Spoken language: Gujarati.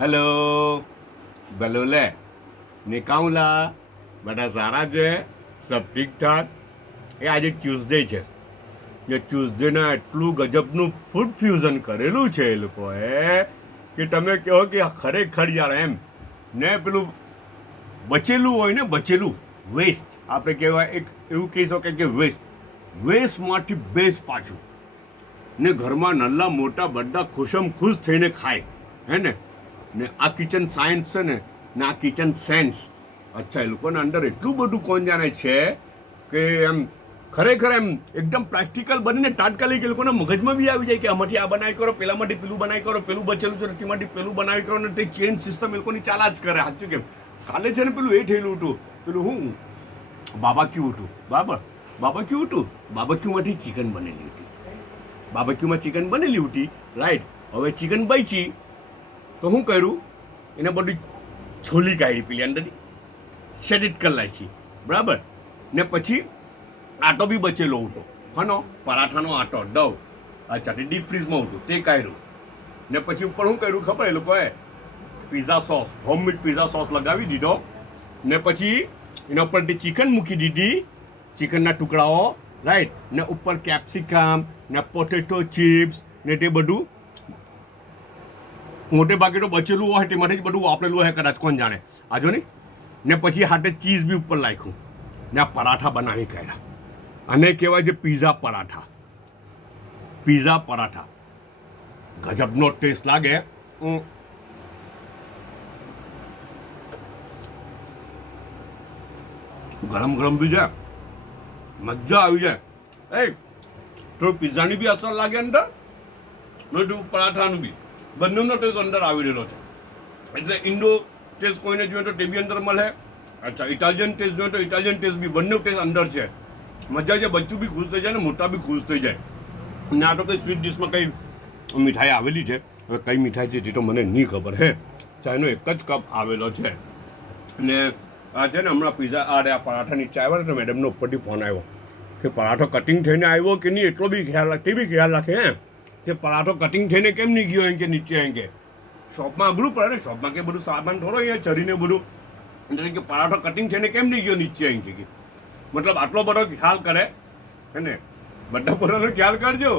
हेलो बलोले निकाऊला બધા સારા છે સબ ઠીક ઠાક એ આજે ટ્યુઝડે છે એ ટ્યુઝડેના એટલું ગજબનું ફૂડ ફ્યુઝન કરેલું છે એ લોકોએ કે તમે કહો કે ખરેખર યાર એમ ને પેલું બચેલું હોય ને બચેલું વેસ્ટ આપણે કહેવાય એક એવું કહી શકાય કે વેસ્ટમાંથી બેસ્ટ પાછું ને ઘરમાં નાના મોટા બધા ખુશમ ખુશ થઈને ખાય હે ને આ કિચન સાયન્સ છે ને આ કિચન સેન્સ અચ્છા એ લોકોના અંદર એટલું બધું કોણ જાણે છે કે એમ ખરેખર એમ એકદમ પ્રેક્ટિકલ બનીને તાત્કાલિક એ લોકોના મગજમાં બી આવી જાય કે આમાંથી આ બનાવી કરો પેલામાંથી પેલું બનાવી કરો પેલું બચેલું છે તેમાંથી પેલું બનાવી કરો ને તે ચેન્જ સિસ્ટમ એ લોકોની ચાલા જ કરે સાચું કેમ કાલે છે ને પેલું એ થયેલું હતું પેલું હું બાબાક્યુ હતું બાબાક્યુ હતું બાબાક્યુમાંથી ચિકન બનેલી હતી બાબાક્યુમાં ચિકન બનેલી હતી રાઈટ હવે ચિકન બચી તો શું કર્યું એને બધું છોલી કાઢી પેલી અંદરથી શેડિટ કરી નાખી બરાબર ને પછી આટો બી બચેલો હતો હનો પરાઠાનો આટો ડવ અચ્છા તે ડીપ ફ્રીઝમાં હતું તે કાઢ્યું ને પછી ઉપર શું કર્યું ખબર એ લોકોએ pizza sauce homemade pizza sauce લગાવી દીધો ને પછી એના ઉપર તે ચિકન મૂકી દીધી ચિકનના ટુકડાઓ રાઈટ ને ઉપર કેપ્સિકમ ને પોટેટો ચિપ્સ ને તે બધું મોટે ભાગે તો બચેલું હોય તેમાંથી જ બધું વાપરેલું હોય કદાચ કોણ જાણે આજો નહીં ને પછી હાથે ચીઝ બી ઉપર નાખ્યું ને આ પરાઠા બનાવી કાઢ્યા અને કહેવાય છે પિઝા પરાઠા ગજબનો ટેસ્ટ લાગે ગરમ ગરમ બી જાય મજા આવી જાય એ તો પિઝાની બી અસર લાગે અંદર ને પરાઠાનું બી બંનેનો ટેસ્ટ અંદર આવી રહેલો છે એટલે ઇન્ડો ટેસ્ટ કોઈને જોઈએ તો તે બી અંદર મળે અચ્છા ઇટાલિયન ટેસ્ટ જોઈએ તો ઇટાલિયન ટેસ્ટ બી બંને ટેસ્ટ અંદર છે મજા છે બચ્ચું બી ખુશ થઈ જાય ને મોટા બી ખુશ થઈ જાય ને આ તો કંઈ સ્વીટ ડિશમાં કંઈ મીઠાઈ આવેલી છે હવે કઈ મીઠાઈ છે તે તો મને નહીં ખબર હે ચાયનો એક જ કપ આવેલો છે ને આ છે ને હમણાં પીઝા આ પરાઠાની ચાય આવે ને તો મેડમનો ઉપરથી ફોન આવ્યો કે પરાઠો કટિંગ થઈને આવ્યો કે નહીં એટલો બી ખ્યાલ રાખે બી ખ્યાલ રાખે હે કે પરાઠો કટિંગ થઈને કેમ નહીં ગયો કે નીચે અહીં કે શોપમાં અઘરું પડે ને શોપમાં કે બધું સામાન થોડો અહીંયા ચરીને બધું એટલે કે પરાઠો કટિંગ થઈને કેમ નહીં ગયો નીચે અહીં કે મતલબ આટલો બધો ખ્યાલ કરે હે ને બધા બધાનો ખ્યાલ કરજો